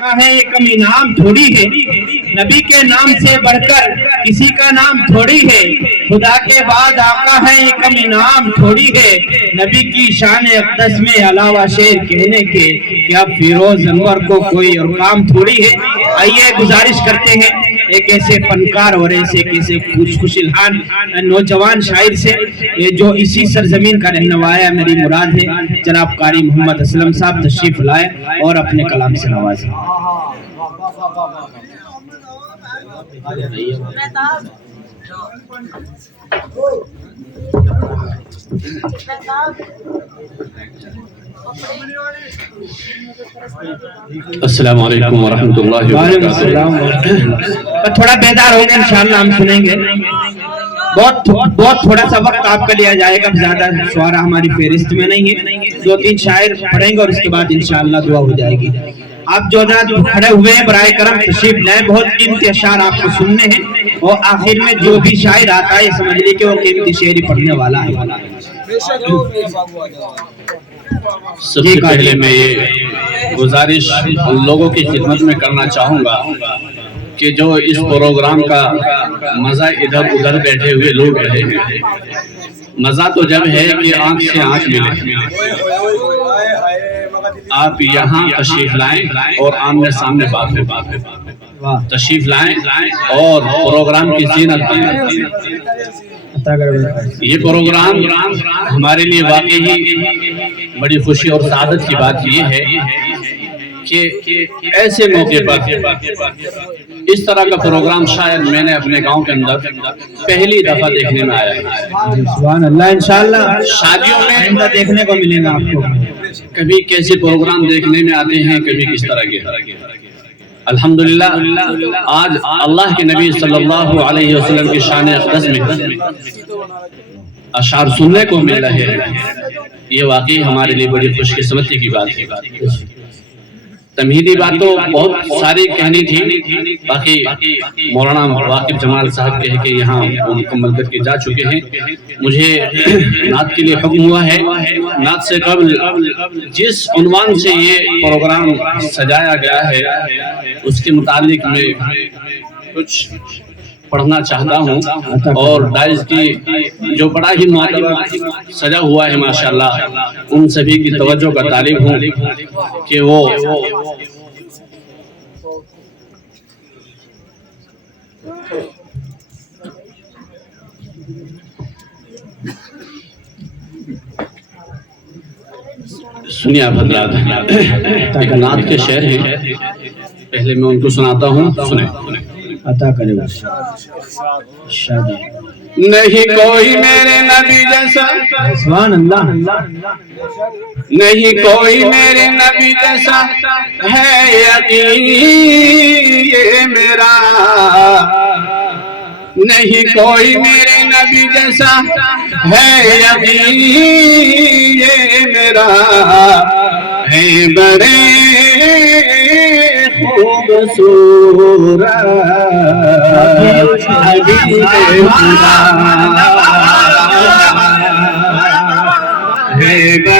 ہے یہ کم انعام تھوڑی ہے، نبی کے نام سے بڑھ کر کسی کا نام تھوڑی ہے، خدا کے بعد آقا ہے یہ کم انعام تھوڑی ہے، نبی کی شان اقدس میں علاوہ شعر کہنے کے کیا فیروز انور کو کوئی اور کام تھوڑی ہے۔ آئیے گزارش کرتے ہیں ایک ایسے فنکار اور ایسے خوش الحان نوجوان شاعر سے جو اسی سرزمین کا رہنے والا ہے، میری مراد ہے جناب قاری محمد اسلم صاحب تشریف لائے اور اپنے کلام سے نوازیں۔ السلام علیکم ورحمۃ اللہ وبرکاتہ۔ تھوڑا بیدار ہو گئے انشاءاللہ ہم سنیں گے، بہت تھوڑا سا وقت آپ کا لیا جائے گا، زیادہ شعراء ہماری فہرست میں نہیں ہے، 2-3 شاعر پڑھیں گے اور اس کے بعد انشاءاللہ دعا ہو جائے گی۔ آپ جو کھڑے ہوئے ہیں برائے کرم تشریف لائیں، بہت قیمتی اشعار آپ کو سننے ہیں، اور آخر میں جو بھی شاعر آتا ہے سمجھ لیجیے کہ وہ قیمتی شعر پڑھنے والا ہے۔ سب سے پہلے میں یہ گزارش ان لوگوں کی خدمت میں کرنا چاہوں گا کہ جو اس پروگرام کا مزہ ادھر ادھر بیٹھے ہوئے لوگ رہے ہیں، مزہ تو جب ہے کہ آنکھ سے آنکھ ملے، آپ یہاں تشریف لائیں اور آمنے سامنے بات ہو، تشریف لائیں اور پروگرام کی زینت بنائیں۔ یہ پروگرام ہمارے لیے واقعی بڑی خوشی اور سعادت کی بات یہ ہے کہ ایسے موقع پر اس طرح کا پروگرام شاید میں نے اپنے گاؤں کے اندر پہلی دفعہ دیکھنے میں آیا ہے۔ سبحان اللہ، انشاءاللہ شادیوں میں آئندہ دیکھنے کو ملے گا آپ کو۔ کبھی کیسے پروگرام دیکھنے میں آتے ہیں، کبھی کس طرح کے۔ الحمدللہ آج اللہ کے نبی صلی اللہ علیہ وسلم کی شان اقدس میں اشعار سننے کو مل رہے ہیں، یہ واقعی ہمارے لیے بڑی خوش قسمتی کی بات ہے۔ تمہیدی بات تو بہت ساری کہنی تھی، باقی مولانا واقف جمال صاحب کہہ کے یہاں وہ مکمل کر کے جا چکے ہیں۔ مجھے نعت کے لیے حکم ہوا ہے، نعت سے قبل جس عنوان سے یہ پروگرام سجایا گیا ہے اس کے متعلق میں کچھ پڑھنا چاہتا ہوں، اور دائز کی جو بڑا ہی معتبر سجا ہوا ہے ماشاءاللہ، ان سبھی کی توجہ کا طالب ہوں کہ وہ سنیے آپ حضرات، ایک نعت کے شعر ہیں، پہلے میں ان کو سناتا ہوں، سنیں۔ عطا کرے نہیں کوئی میرے نبی جیسا، سبحان اللہ، نہیں کوئی میرے نبی جیسا ہے یقین یہ میرا، نہیں کوئی میرے نبی جیسا ہے یقین یہ میرا، ہے بڑے خوبصورت حبیب خدا ہے۔